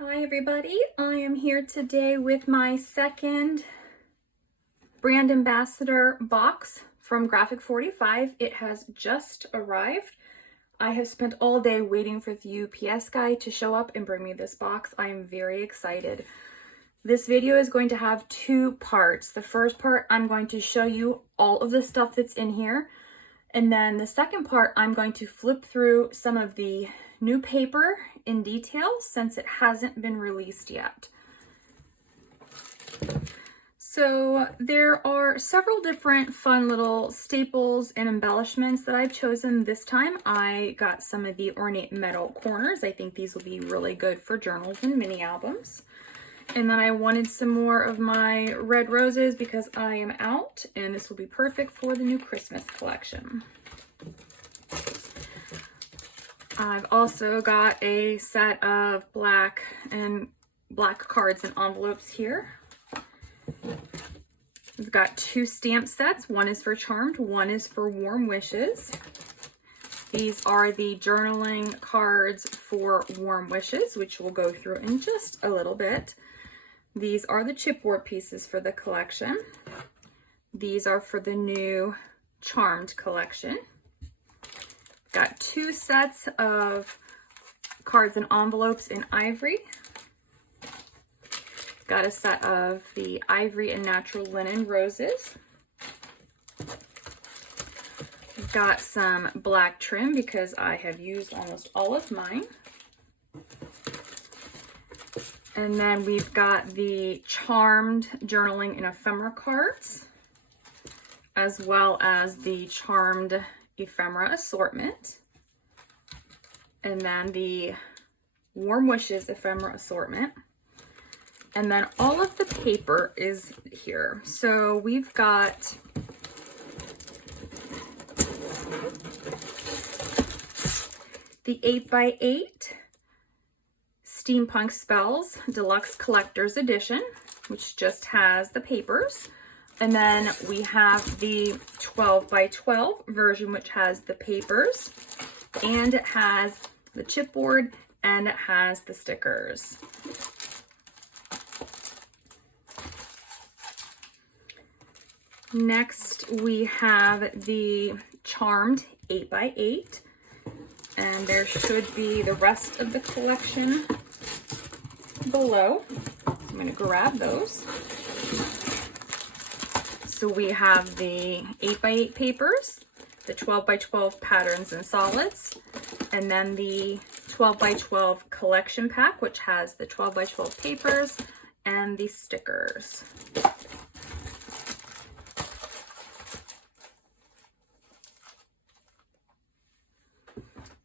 Hi everybody, I am here today with my second brand ambassador box from Graphic 45. It has just arrived. I have spent all day waiting for the UPS guy to show up and bring me this box. I am very excited. This video is going to have two parts. The first part, I'm going to show you all of the stuff that's in here. And then the second part, I'm going to flip through some of the new paper in detail since it hasn't been released yet. So there are several different fun little staples and embellishments that I've chosen this time. I got some of the ornate metal corners. I think these will be really good for journals and mini albums. And then I wanted some more of my red roses because I am out, and this will be perfect for the new Christmas collection. I've also got a set of black cards and envelopes here. We've got two stamp sets. One is for Charmed, one is for Warm Wishes. These are the journaling cards for Warm Wishes, which we'll go through in just a little bit. These are the chipboard pieces for the collection. These are for the new Charmed collection. Got two sets of cards and envelopes in ivory. Got a set of the ivory and natural linen roses. Got some black trim because I have used almost all of mine. And then we've got the Charmed journaling and ephemera cards, as well as the Charmed ephemera assortment. And then the Warm Wishes ephemera assortment. And then all of the paper is here. So we've got the 8x8 Steampunk Spells Deluxe Collector's Edition, which just has the papers. And then we have the 12x12 version, which has the papers, and it has the chipboard, and it has the stickers. Next, we have the Charmed 8x8, and there should be the rest of the collection below. So I'm going to grab those. So we have the 8x8 papers, the 12x12 patterns and solids, and then the 12x12 collection pack, which has the 12x12 papers and the stickers.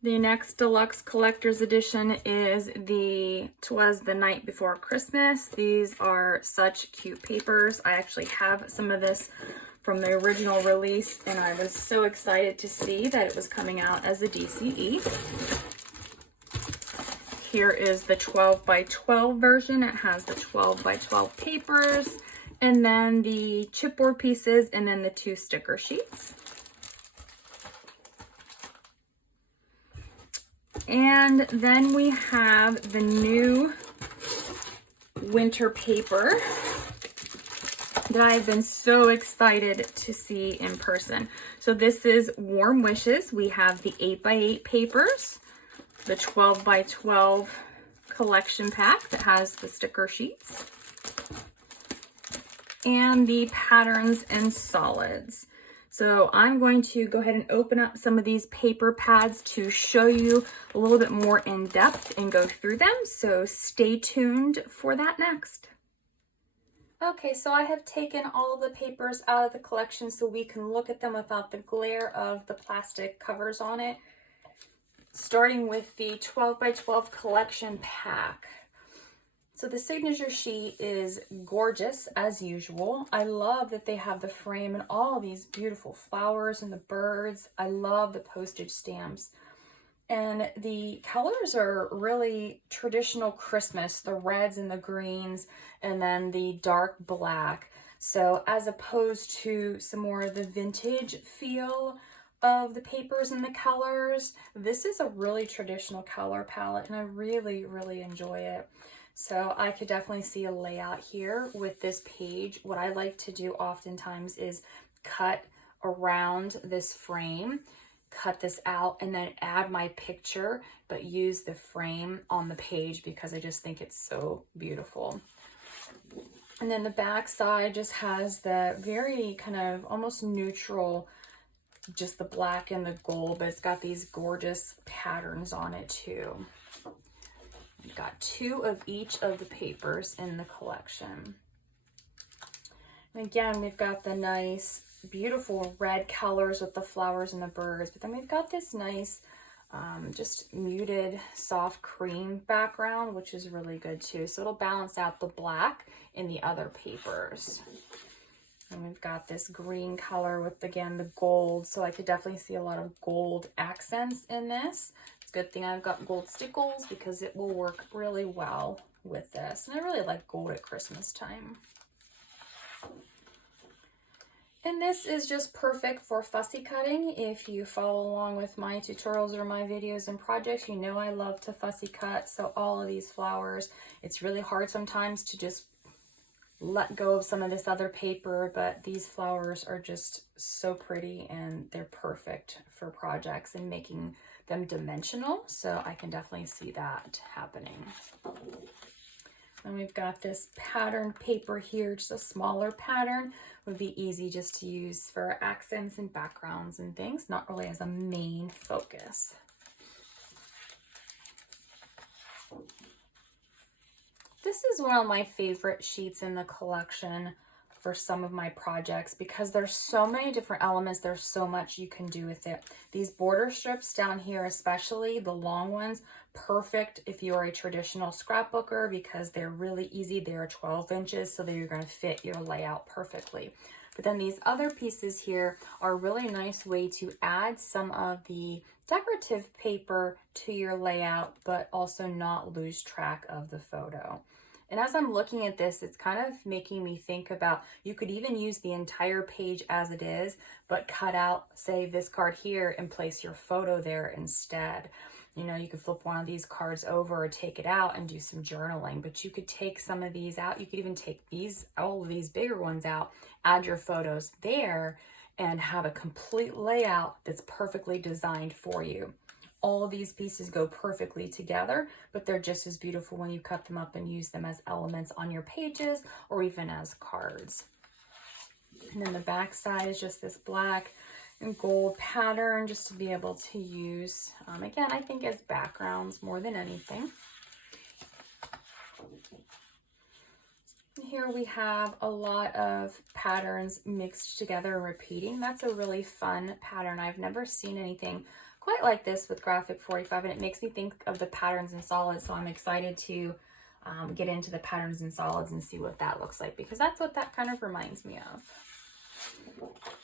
The next deluxe collector's edition is the 'Twas the Night Before Christmas. These are such cute papers. I actually have some of this from the original release, and I was so excited to see that it was coming out as a DCE. Here is the 12x12 version. It has the 12x12 papers, and then the chipboard pieces, and then the two sticker sheets. And then we have the new winter paper that I've been so excited to see in person. So this is Warm Wishes. We have the 8x8 papers, the 12x12 collection pack that has the sticker sheets, and the patterns and solids. So I'm going to go ahead and open up some of these paper pads to show you a little bit more in depth and go through them. So stay tuned for that next. Okay, so I have taken all of the papers out of the collection so we can look at them without the glare of the plastic covers on it. Starting with the 12x12 collection pack. So the signature sheet is gorgeous as usual. I love that they have the frame and all these beautiful flowers and the birds. I love the postage stamps. And the colors are really traditional Christmas, the reds and the greens, and then the dark black. So as opposed to some more of the vintage feel of the papers and the colors, this is a really traditional color palette, and I really, really enjoy it. So I could definitely see a layout here with this page. What I like to do oftentimes is cut around this frame, cut this out, and then add my picture, but use the frame on the page because I just think it's so beautiful. And then the back side just has the very kind of almost neutral, just the black and the gold, but it's got these gorgeous patterns on it too. We've got 2 of each of the papers in the collection. And again, we've got the nice, beautiful red colors with the flowers and the birds, but then we've got this nice, just muted, soft cream background, which is really good too. So it'll balance out the black in the other papers. And we've got this green color with, again, the gold. So I could definitely see a lot of gold accents in this. Good thing I've got gold stickles because it will work really well with this. And I really like gold at Christmas time. And this is just perfect for fussy cutting. If you follow along with my tutorials or my videos and projects, you know I love to fussy cut. So all of these flowers, it's really hard sometimes to just let go of some of this other paper, but these flowers are just so pretty and they're perfect for projects and making them dimensional. So I can definitely see that happening. And we've got this pattern paper here, just a smaller pattern. Would be easy just to use for accents and backgrounds and things, not really as a main focus. This is one of my favorite sheets in the collection for some of my projects because there's so many different elements. There's so much you can do with it. These border strips down here, especially the long ones, perfect if you are a traditional scrapbooker because they're really easy. They're 12 inches, so they're going to fit your layout perfectly. But then these other pieces here are a really nice way to add some of the decorative paper to your layout, but also not lose track of the photo. And as I'm looking at this, it's kind of making me think about, you could even use the entire page as it is, but cut out, say, this card here and place your photo there instead. You know, you could flip one of these cards over or take it out and do some journaling, but you could take some of these out. You could even take these, all of these bigger ones out, add your photos there, and have a complete layout that's perfectly designed for you. All of these pieces go perfectly together, but they're just as beautiful when you cut them up and use them as elements on your pages or even as cards. And then the back side is just this black and gold pattern just to be able to use, again, I think as backgrounds more than anything. Here we have a lot of patterns mixed together and repeating. That's a really fun pattern. I've never seen anything quite like this with Graphic 45, and it makes me think of the patterns in solids. So I'm excited to get into the patterns in solids and see what that looks like, because that's what that kind of reminds me of.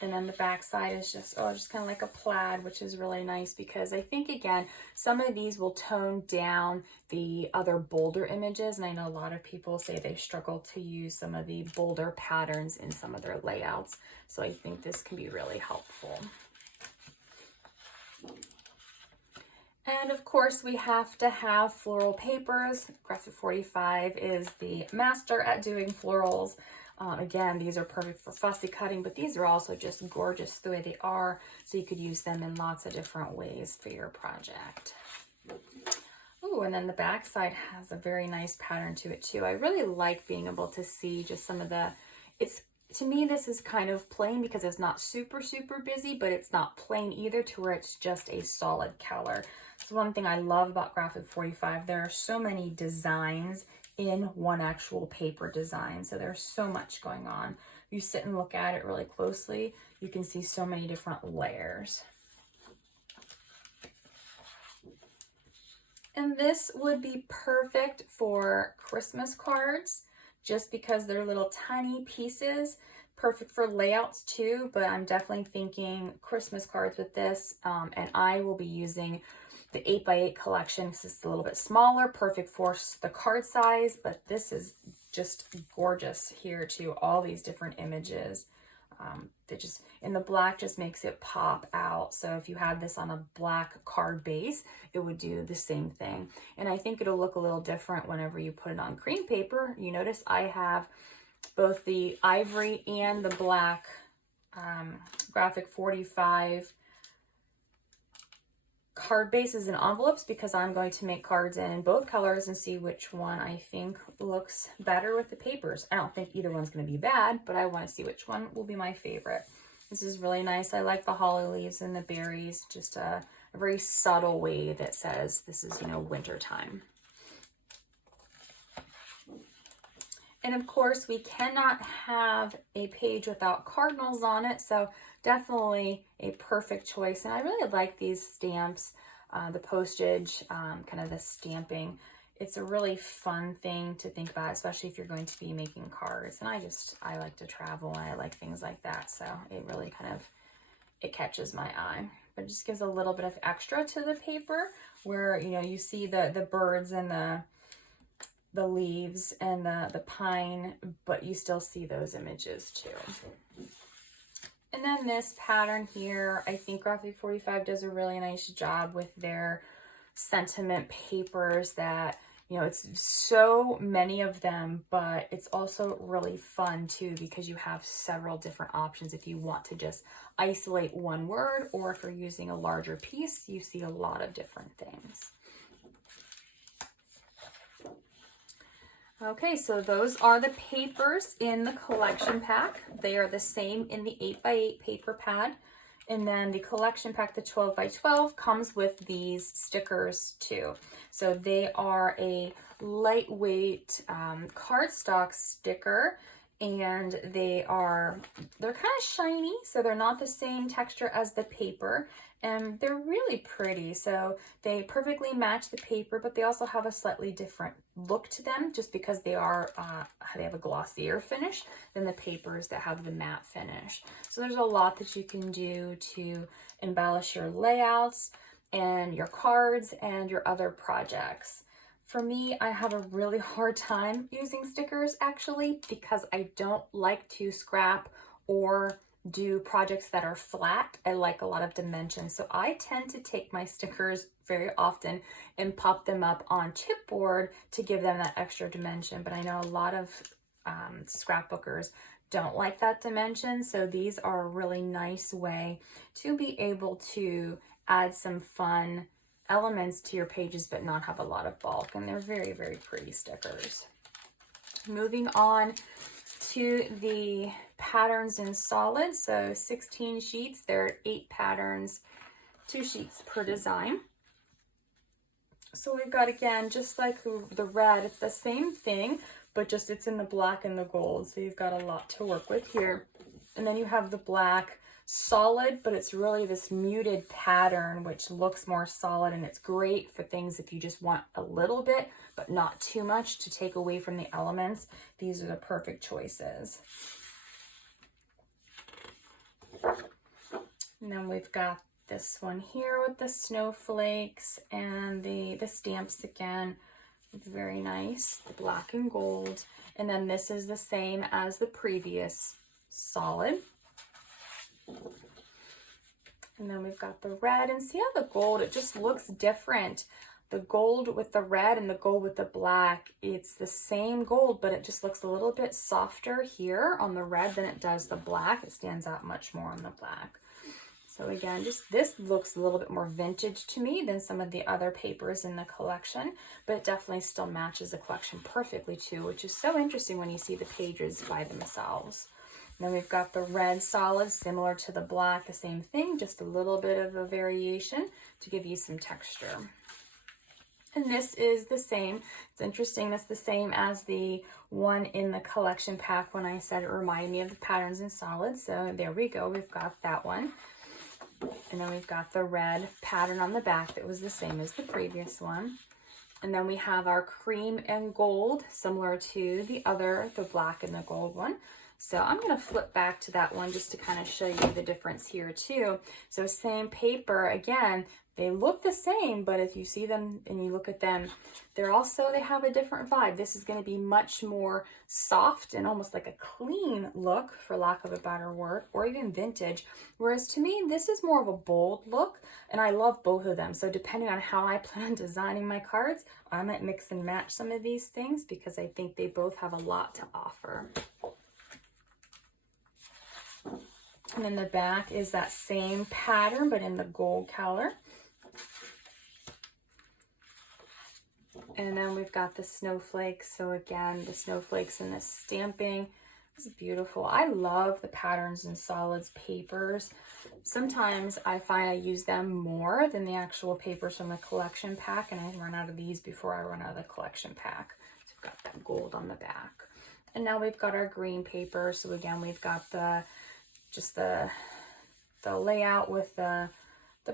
And then the back side is just kind of like a plaid, which is really nice because I think, again, some of these will tone down the other bolder images. And I know a lot of people say they struggle to use some of the bolder patterns in some of their layouts. So I think this can be really helpful. And of course, we have to have floral papers. Graphic 45 is the master at doing florals. Again, these are perfect for fussy cutting, but these are also just gorgeous the way they are. So you could use them in lots of different ways for your project. Ooh, and then the back side has a very nice pattern to it too. I really like being able to see just some of the, to me, this is kind of plain because it's not super, super busy, but it's not plain either to where it's just a solid color. So one thing I love about Graphic 45, there are so many designs in one actual paper design. So there's so much going on. If you sit and look at it really closely, you can see so many different layers. And this would be perfect for Christmas cards just because they're little tiny pieces. Perfect for layouts too, but I'm definitely thinking Christmas cards with this. And I will be using the 8x8 collection because it's a little bit smaller, perfect for the card size, but this is just gorgeous here too, all these different images. it just, and the black just makes it pop out. So if you had this on a black card base, it would do the same thing. And I think it'll look a little different whenever you put it on cream paper. You notice I have both the ivory and the black Graphic 45 card bases and envelopes, because I'm going to make cards in both colors and see which one I think looks better with the papers. I don't think either one's going to be bad, but I want to see which one will be my favorite. This is really nice. I like the holly leaves and the berries, just a very subtle way that says this is, you know, winter time. And of course, we cannot have a page without cardinals on it, so definitely a perfect choice. And I really like these stamps, the postage, kind of the stamping. It's a really fun thing to think about, especially if you're going to be making cards. And I like to travel and I like things like that, so it really kind of, it catches my eye. But it just gives a little bit of extra to the paper where, you know, you see the birds and the leaves and the pine, but you still see those images too. And then this pattern here, I think Graphic 45 does a really nice job with their sentiment papers that, you know, it's so many of them, but it's also really fun too, because you have several different options if you want to just isolate one word, or if you're using a larger piece, you see a lot of different things. Okay, so those are the papers in the collection pack. They are the same in the 8x8 paper pad. And then the collection pack, the 12x12, comes with these stickers too. So they are a lightweight cardstock sticker, and they're kind of shiny, so they're not the same texture as the paper. And they're really pretty, so they perfectly match the paper, but they also have a slightly different look to them, just because they have a glossier finish than the papers that have the matte finish. So there's a lot that you can do to embellish your layouts and your cards and your other projects. For me, I have a really hard time using stickers actually, because I don't like to scrap or do projects that are flat. I like a lot of dimension, so I tend to take my stickers very often and pop them up on chipboard to give them that extra dimension. But I know a lot of scrapbookers don't like that dimension, so these are a really nice way to be able to add some fun elements to your pages but not have a lot of bulk, and they're very, very pretty stickers. Moving on to the patterns in solid, so 16 sheets, there are 8 patterns, 2 sheets per design. So we've got, again, just like the red, it's the same thing, but just it's in the black and the gold, so you've got a lot to work with here. And then you have the black solid, but it's really this muted pattern which looks more solid, and it's great for things if you just want a little bit but not too much to take away from the elements. These are the perfect choices. And then we've got this one here with the snowflakes and the stamps again. It's very nice, the black and gold. And then this is the same as the previous solid. And then we've got the red, and see how the gold, it just looks different. The gold with the red and the gold with the black, it's the same gold, but it just looks a little bit softer here on the red than it does the black. It stands out much more on the black. So again, just this looks a little bit more vintage to me than some of the other papers in the collection, but it definitely still matches the collection perfectly too, which is so interesting when you see the pages by themselves. Then we've got the red solid, similar to the black, the same thing, just a little bit of a variation to give you some texture. And this is the same. It's interesting, that's the same as the one in the collection pack when I said it reminded me of the patterns in solid. So there we go, we've got that one. And then we've got the red pattern on the back that was the same as the previous one. And then we have our cream and gold, similar to the other, the black and the gold one. So I'm going to flip back to that one just to kind of show you the difference here too. So same paper, again, they look the same, but if you see them and you look at them, they have a different vibe. This is going to be much more soft and almost like a clean look, for lack of a better word, or even vintage. Whereas to me, this is more of a bold look, and I love both of them. So depending on how I plan on designing my cards, I might mix and match some of these things because I think they both have a lot to offer. And then the back is that same pattern, but in the gold color. And then we've got the snowflakes. So again, the snowflakes and the stamping is beautiful. I love the patterns and solids papers. Sometimes I find I use them more than the actual papers from the collection pack, and I run out of these before I run out of the collection pack. So we've got that gold on the back. And now we've got our green paper. So again, we've got the layout with the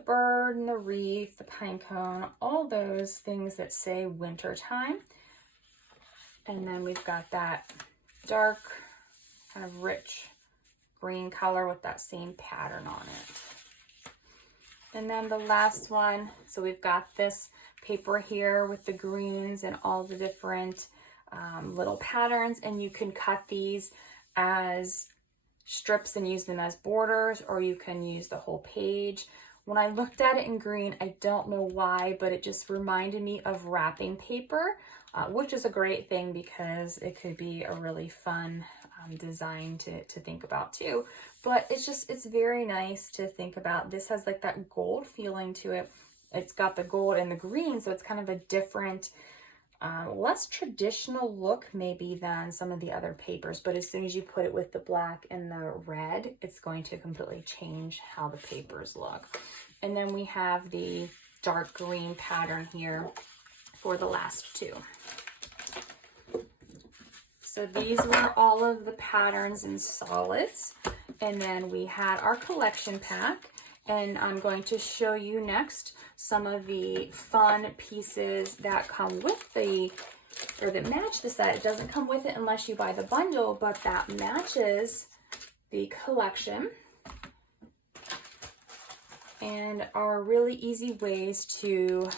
bird and the wreath, the pine cone, all those things that say wintertime. And then we've got that dark, kind of rich green color with that same pattern on it. And then the last one, so we've got this paper here with the greens and all the different little patterns, and you can cut these as strips and use them as borders, or you can use the whole page. When I looked at it in green, I don't know why, but it just reminded me of wrapping paper, which is a great thing because it could be a really fun design to think about too. But it's very nice to think about. This has like that gold feeling to it. It's got the gold and the green, so it's kind of a different, less traditional look maybe than some of the other papers, but as soon as you put it with the black and the red, it's going to completely change how the papers look. And then we have the dark green pattern here for the last two. So these were all of the patterns and solids. And then we had our collection pack. And I'm going to show you next some of the fun pieces that come with that match the set. It doesn't come with it unless you buy the bundle, but that matches the collection and are really easy ways to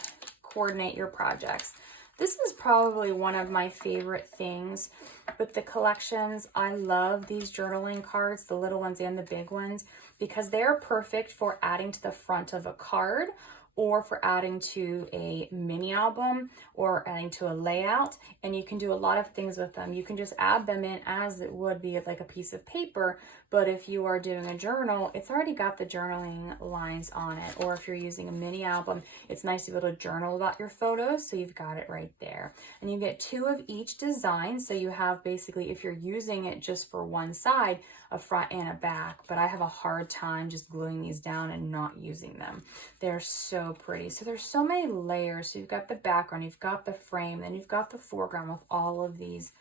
coordinate your projects. This is probably one of my favorite things with the collections. I love these journaling cards, the little ones and the big ones, because they're perfect for adding to the front of a card or for adding to a mini album or adding to a layout. And you can do a lot of things with them. You can just add them in as it would be like a piece of paper. But if you are doing a journal, it's already got the journaling lines on it. Or if you're using a mini album, it's nice to be able to journal about your photos. So you've got it right there. And you get two of each design. So you have basically, if you're using it just for one side, a front and a back. But I have a hard time just gluing these down and not using them. They're so pretty. So there's so many layers. So you've got the background, you've got the frame, then you've got the foreground with all of these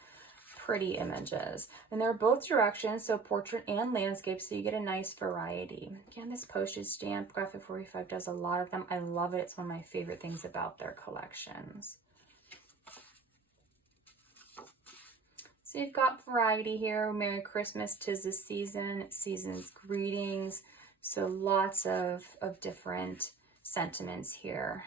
pretty images. And they're both directions, so portrait and landscape, so you get a nice variety. Again, this postage stamp, Graphic 45 does a lot of them. I love it. It's one of my favorite things about their collections. So you've got variety here. Merry Christmas, 'tis the season, season's greetings. So lots of different sentiments here,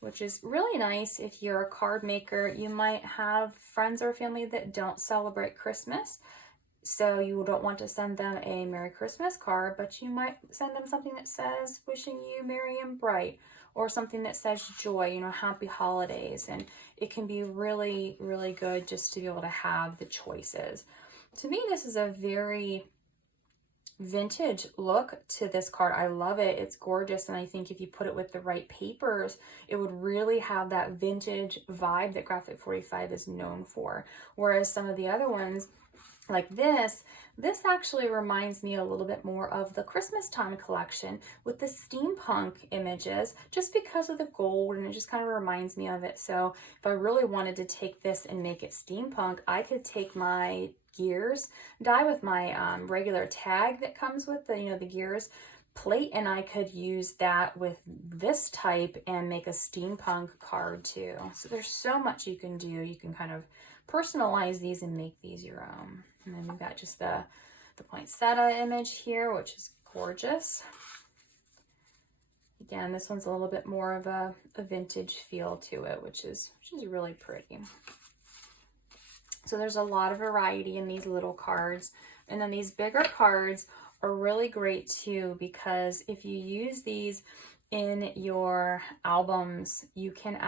which is really nice. If you're a card maker, you might have friends or family that don't celebrate Christmas. So you don't want to send them a Merry Christmas card, but you might send them something that says, wishing you merry and bright, or something that says joy, you know, happy holidays. And it can be really, really good just to be able to have the choices. To me, this is a very vintage look to this card. I love it. It's gorgeous. And I think if you put it with the right papers, it would really have that vintage vibe that Graphic 45 is known for. Whereas some of the other ones, like this actually reminds me a little bit more of the Christmas time collection with the steampunk images, just because of the gold, and it just kind of reminds me of it. So if I really wanted to take this and make it steampunk, I could take my gears die with my regular tag that comes with the, you know, the gears, plate, and I could use that with this type and make a steampunk card too. So there's so much you can do. You can kind of personalize these and make these your own. And then we've got just the poinsettia image here, which is gorgeous. Again, this one's a little bit more of a vintage feel to it, which is really pretty. So there's a lot of variety in these little cards. And then these bigger cards are really great too, because if you use these in your albums, you could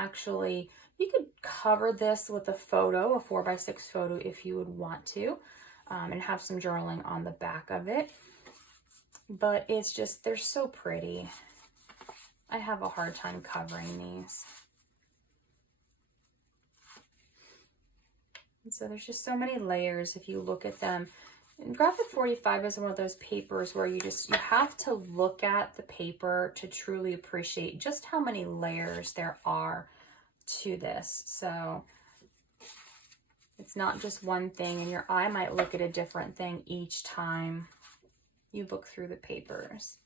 cover this with a photo, a 4x6 photo if you would want to, and have some journaling on the back of it. But it's just, they're so pretty. I have a hard time covering these. And so there's just so many layers if you look at them. And Graphic 45 is one of those papers where you have to look at the paper to truly appreciate just how many layers there are to this. So it's not just one thing, and your eye might look at a different thing each time you look through the papers.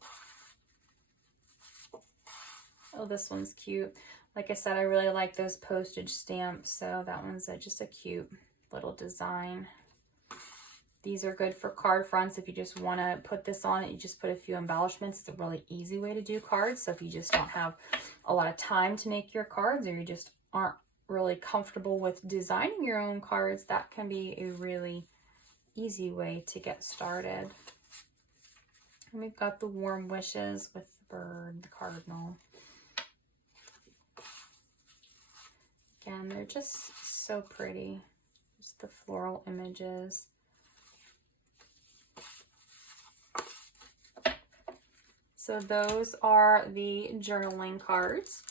Oh, this one's cute. Like I said, I really like those postage stamps, so that one's just a cute little design. These are good for card fronts. If you just want to put this on it, you just put a few embellishments. It's a really easy way to do cards. So if you just don't have a lot of time to make your cards, or you just aren't really comfortable with designing your own cards, that can be a really easy way to get started. And we've got the warm wishes with the bird, the cardinal. Again, they're just so pretty. Just the floral images. So those are the journaling cards.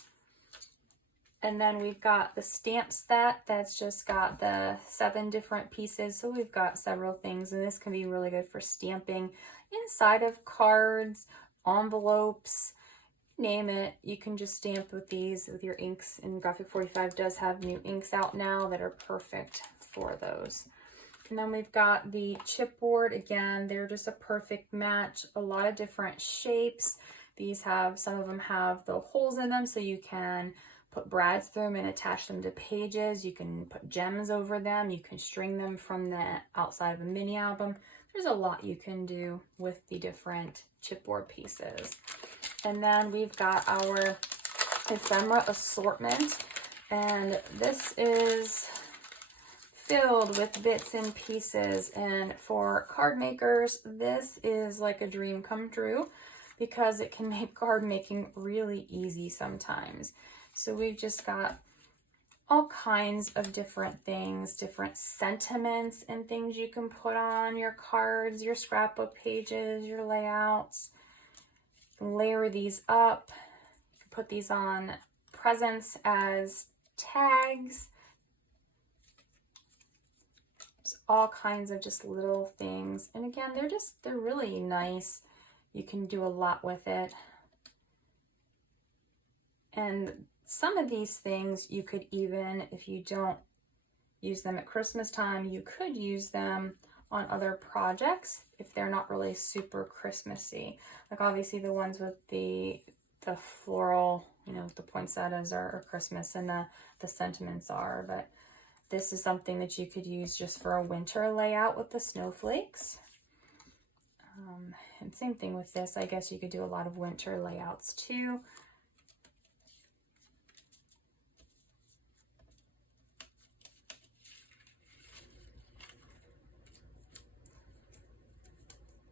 And then we've got the stamp set that's just got the 7 different pieces. So we've got several things, and this can be really good for stamping inside of cards, envelopes, name it. You can just stamp with these with your inks, and Graphic 45 does have new inks out now that are perfect for those. And then we've got the chipboard. Again, they're just a perfect match. A lot of different shapes. These have, some of them have the holes in them, so you can put brads through them and attach them to pages. You can put gems over them. You can string them from the outside of a mini album. There's a lot you can do with the different chipboard pieces. And then we've got our ephemera assortment, and this is filled with bits and pieces. And for card makers, this is like a dream come true, because it can make card making really easy sometimes. So we've just got all kinds of different things, different sentiments and things you can put on your cards, your scrapbook pages, your layouts. You can layer these up. You can put these on presents as tags. There's all kinds of just little things. And again, they're really nice. You can do a lot with it. And some of these things you could, even if you don't use them at Christmas time, you could use them on other projects if they're not really super Christmassy. Like obviously the ones with the floral, you know, the poinsettias are Christmas, and the sentiments are, but this is something that you could use just for a winter layout with the snowflakes. And same thing with this. I guess you could do a lot of winter layouts too.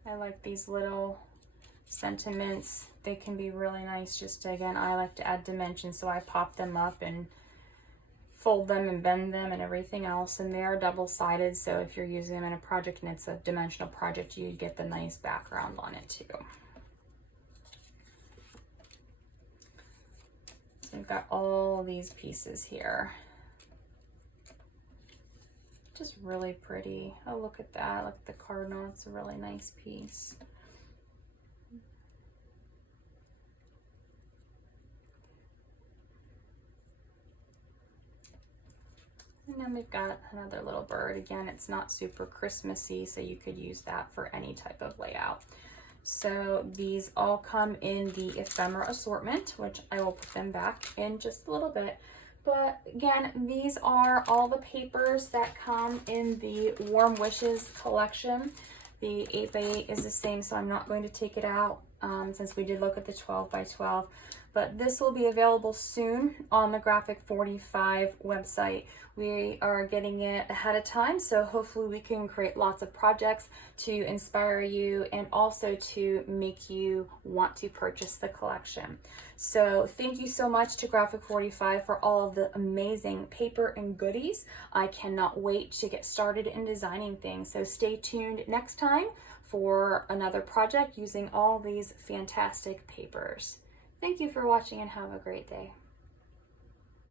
I like these little sentiments. They can be really nice. Just again, I like to add dimension, so I pop them up and fold them and bend them and everything else. And they are double-sided, so if you're using them in a project and it's a dimensional project, you get the nice background on it too. So we've got all these pieces here. Just really pretty. Oh, look at that. Look at the cardinal. It's a really nice piece. And then we've got another little bird. Again, it's not super Christmassy, so you could use that for any type of layout. So these all come in the ephemera assortment, which I will put them back in just a little bit. But again, these are all the papers that come in the Warm Wishes collection. The 8x8 is the same, so I'm not going to take it out since we did look at the 12x12. But this will be available soon on the Graphic 45 website. We are getting it ahead of time, so hopefully we can create lots of projects to inspire you and also to make you want to purchase the collection. So thank you so much to Graphic 45 for all of the amazing paper and goodies. I cannot wait to get started in designing things. So stay tuned next time for another project using all these fantastic papers. Thank you for watching and have a great day.